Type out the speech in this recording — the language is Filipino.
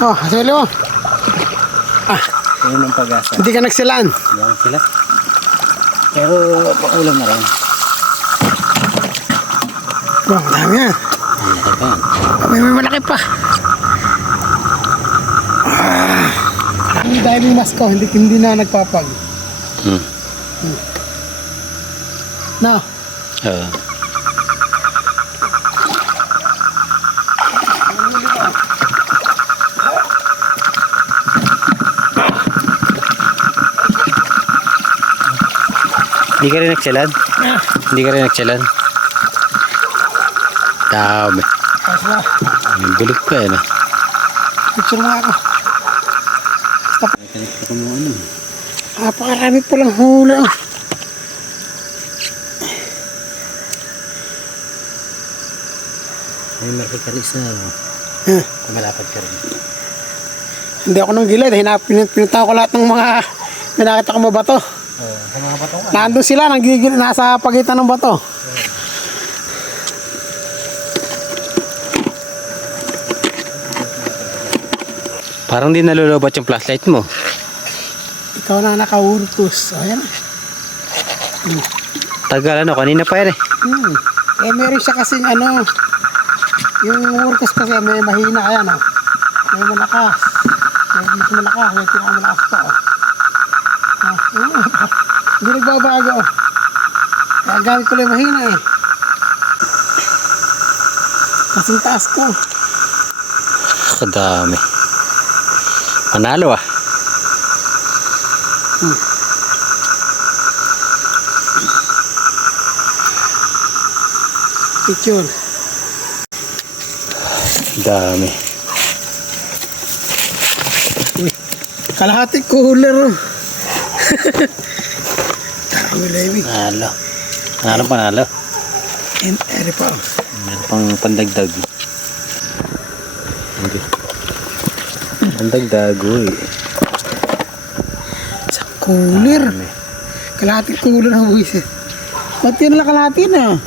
Oh, sali mo. Ah, Yun ang pag-asa. hindi ka nagsilaan. Yan sila. Pero paulam na rin. Oh, dami yan. Malaki pa yan. May malaki pa. Ang diving mask ko, hindi na nagpapag. Na. Oo. Hindi ka rin nagsalan? Hindi ka rin nagsalan? Dami. Asa, May bulig pa yan. picture nga ako. Ito mo ano. Napakarami po lang hula. May market ka rin isa. Huh. Malapad ka rin. Hindi ako nang gilid. Pinunta ko lahat ng mga pinakita ko mga bato. Sa mga bato ka. Nandun sila, nasa pagitan ng bato. Parang di nalulobat yung flashlight mo. Ikaw na naka-urkus. Ayan. Tagal ano, kanina pa yan eh. Eh, meron siya kasing ano, yung urkus kasi may mahina kaya no. May malakas. May mas malakas. May pinakamalakas pa. Hindi nagbabago. Kaya gamit ko lang yung mahina eh. Kasing taas ko. Kadami. Manalo ah. Picture. Dami. Uy, kalahati cooler. Dami living. Manalo. Manalo panalo. And eri pa. Meron pang pandagdag. Hindi. Pandagdag eh. Sa cooler. Kalahati cooler ang buwis eh. Ba't yun lang kalahati na?